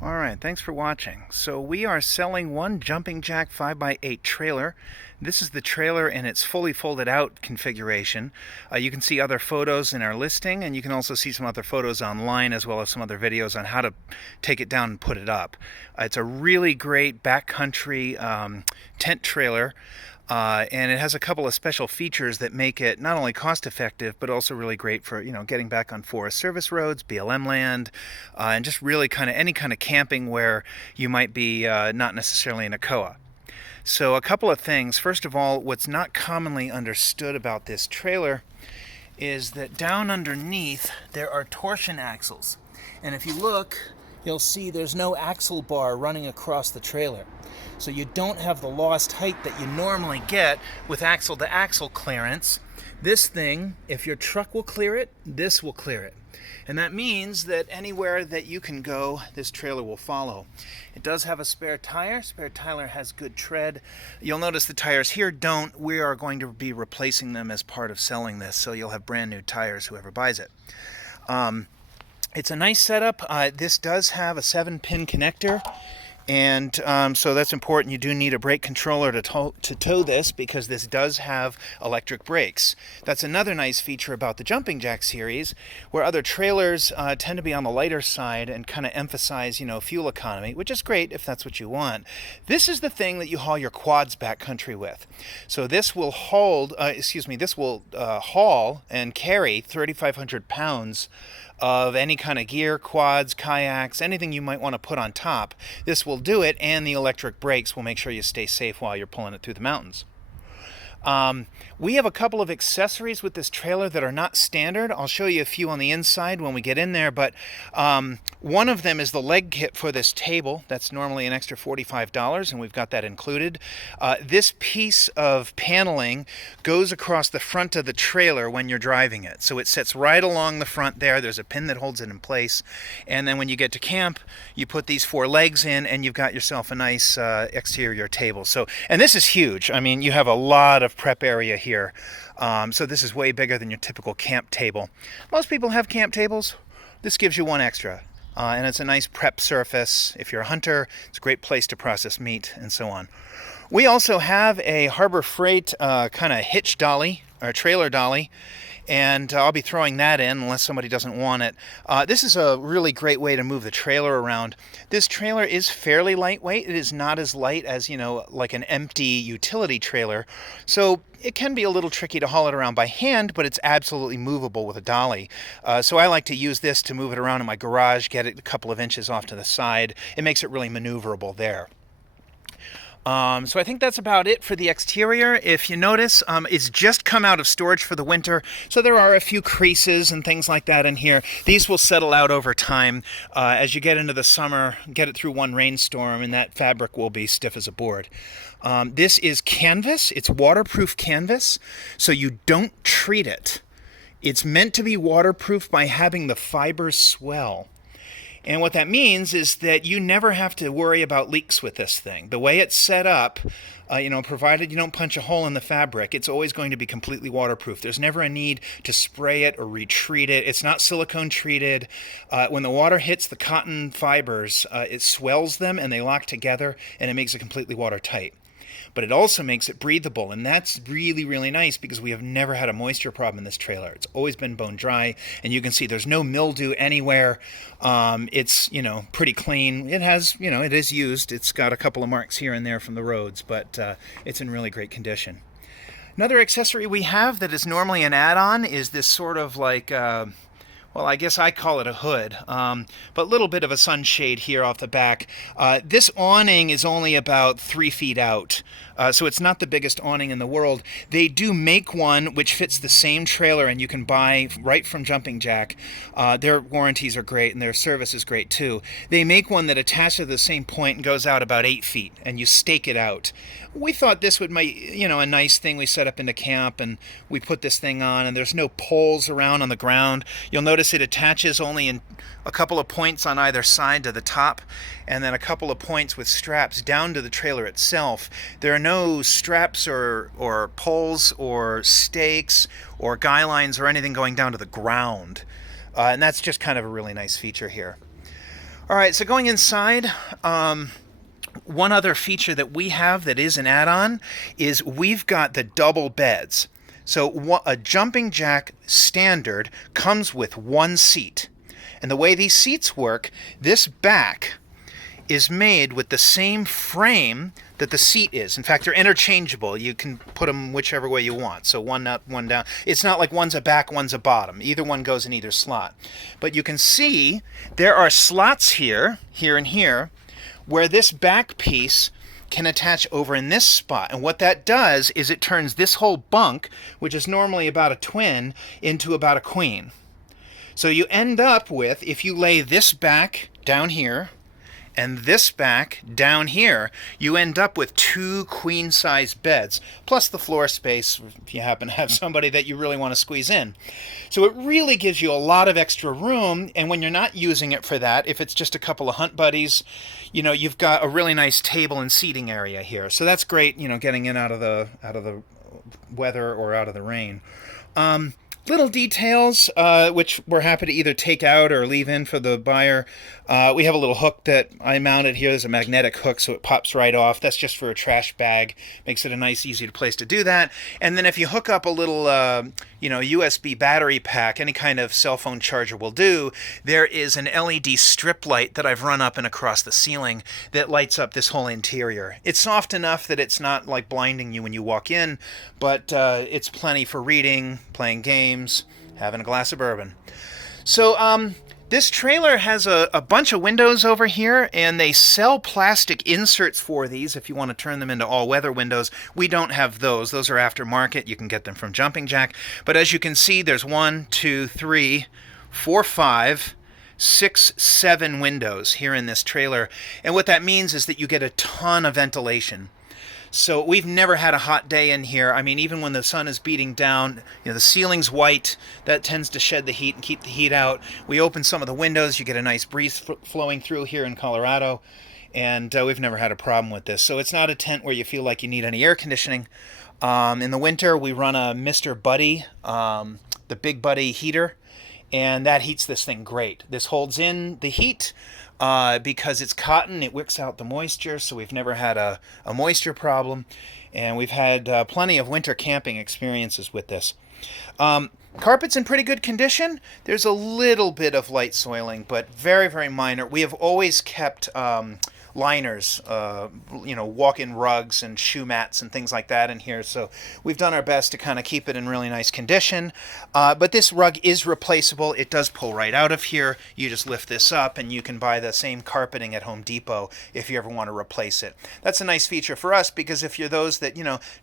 All right, thanks for watching. So we are selling one jumping jack 5x8 trailer. This is the trailer in its fully folded out configuration. You can see other photos in our listing, and you can also see some other photos online as well as some other videos on how to take it down and put it up. It's a really great backcountry tent trailer. And it has a couple of special features that make it not only cost effective but also really great for getting back on Forest Service roads, BLM land, and just really kind of any kind of camping where you might be not necessarily in a COA. So a couple of things. First of all, what's not commonly understood about this trailer is that down underneath there are torsion axles, and if you look, you'll see there's no axle bar running across the trailer. So you don't have the lost height that you normally get with axle-to-axle clearance. This thing, if your truck will clear it, this will clear it. And that means that anywhere that you can go, this trailer will follow. It does have a spare tire. Spare tire has good tread. You'll notice the tires here don't. We are going to be replacing them as part of selling this, so you'll have brand new tires whoever buys it. It's a nice setup. This does have a 7-pin connector. And so that's important. You do need a brake controller to tow this, because this does have electric brakes. That's another nice feature about the Jumping Jack series, where other trailers tend to be on the lighter side and kind of emphasize, fuel economy, which is great if that's what you want. This is the thing that you haul your quads backcountry with. So this will haul and carry 3,500 pounds of any kind of gear, quads, kayaks, anything you might want to put on top. This will do it, and the electric brakes will make sure you stay safe while you're pulling it through the mountains. We have a couple of accessories with this trailer that are not standard. I'll show you a few on the inside when we get in there, but one of them is the leg kit for this table. That's normally an extra $45, and we've got that included. This piece of paneling goes across the front of the trailer when you're driving it. So it sits right along the front there. There's a pin that holds it in place, and then when you get to camp, you put these 4 legs in, and you've got yourself a nice exterior table. And this is huge. I mean, you have a lot of prep area here. So this is way bigger than your typical camp table. Most people have camp tables. This gives you one extra. And it's a nice prep surface. If you're a hunter, it's a great place to process meat and so on. We also have a Harbor Freight kind of hitch dolly, or trailer dolly, and I'll be throwing that in unless somebody doesn't want it. This is a really great way to move the trailer around. This trailer is fairly lightweight. It is not as light as, like an empty utility trailer. So it can be a little tricky to haul it around by hand, but it's absolutely movable with a dolly. So I like to use this to move it around in my garage, get it a couple of inches off to the side. It makes it really maneuverable there. So I think that's about it for the exterior. If you notice, it's just come out of storage for the winter, so there are a few creases and things like that in here. These will settle out over time. As you get into the summer, get it through one rainstorm, and that fabric will be stiff as a board. This is canvas. It's waterproof canvas, so you don't treat it. It's meant to be waterproof by having the fibers swell. And what that means is that you never have to worry about leaks with this thing. The way it's set up, provided you don't punch a hole in the fabric, it's always going to be completely waterproof. There's never a need to spray it or retreat it. It's not silicone treated. When the water hits the cotton fibers, it swells them and they lock together, and it makes it completely watertight. But it also makes it breathable, and that's really, really nice because we have never had a moisture problem in this trailer. It's always been bone dry, and you can see there's no mildew anywhere. It's, pretty clean. It has, it is used. It's got a couple of marks here and there from the roads, but it's in really great condition. Another accessory we have that is normally an add-on is this sort of like... well, I guess I call it a hood, but a little bit of a sunshade here off the back. This awning is only about 3 feet out, so it's not the biggest awning in the world. They do make one which fits the same trailer, and you can buy right from Jumping Jack. Their warranties are great, and their service is great too. They make one that attaches to the same point and goes out about 8 feet, and you stake it out. We thought this would make, a nice thing we set up in the camp, and we put this thing on, and there's no poles around on the ground. You'll notice it attaches only in a couple of points on either side to the top, and then a couple of points with straps down to the trailer itself. There are no straps or poles or stakes or guy lines or anything going down to the ground, and that's just kind of a really nice feature here. All right, so going inside, one other feature that we have that is an add-on is we've got the double beds. So a jumping jack standard comes with one seat. And the way these seats work, this back is made with the same frame that the seat is. In fact, they're interchangeable. You can put them whichever way you want. So one up, one down. It's not like one's a back, one's a bottom. Either one goes in either slot. But you can see there are slots here, here and here, where this back piece can attach over in this spot. And what that does is it turns this whole bunk, which is normally about a twin, into about a queen. So you end up with, if you lay this back down here, and this back down here, you end up with 2 queen-size beds, plus the floor space if you happen to have somebody that you really want to squeeze in. So it really gives you a lot of extra room, and when you're not using it for that, if it's just a couple of hunt buddies, you know, you've got a really nice table and seating area here. So that's great, you know, getting in out of the weather or out of the rain. Little details, which we're happy to either take out or leave in for the buyer. We have a little hook that I mounted here. There's a magnetic hook, so it pops right off. That's just for a trash bag. Makes it a nice, easy place to do that. And then if you hook up a little, USB battery pack, any kind of cell phone charger will do, there is an LED strip light that I've run up and across the ceiling that lights up this whole interior. It's soft enough that it's not like blinding you when you walk in, but it's plenty for reading, playing games, having a glass of bourbon. So this trailer has a bunch of windows over here, and they sell plastic inserts for these if you want to turn them into all-weather windows. We don't have those. Those are aftermarket. You can get them from Jumping Jack. But as you can see, there's 1, 2, 3, 4, 5, 6, 7 windows here in this trailer. And what that means is that you get a ton of ventilation. So we've never had a hot day in here. I mean, even when the sun is beating down, the ceiling's white. That tends to shed the heat and keep the heat out. We open some of the windows. You get a nice breeze flowing through here in Colorado. And we've never had a problem with this. So it's not a tent where you feel like you need any air conditioning. In the winter, we run a Mr. Buddy, the Big Buddy heater. And that heats this thing great. This holds in the heat. Because it's cotton, it wicks out the moisture, so we've never had a moisture problem, and we've had plenty of winter camping experiences with this. Carpet's in pretty good condition. There's a little bit of light soiling, but very, very minor. We have always kept liners, walk-in rugs and shoe mats and things like that in here. So we've done our best to kind of keep it in really nice condition. But this rug is replaceable. It does pull right out of here. You just lift this up and you can buy the same carpeting at Home Depot if you ever want to replace it. That's a nice feature for us because if you're those that,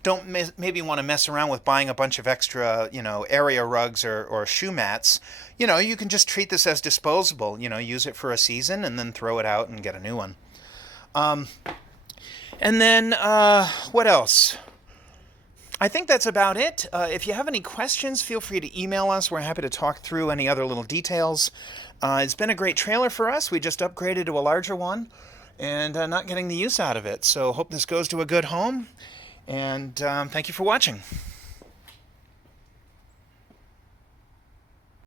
don't maybe want to mess around with buying a bunch of extra, area rugs or shoe mats, you can just treat this as disposable, use it for a season and then throw it out and get a new one. And then, what else? I think that's about it. If you have any questions, feel free to email us. We're happy to talk through any other little details. It's been a great trailer for us. We just upgraded to a larger one and not getting the use out of it. So hope this goes to a good home. And thank you for watching.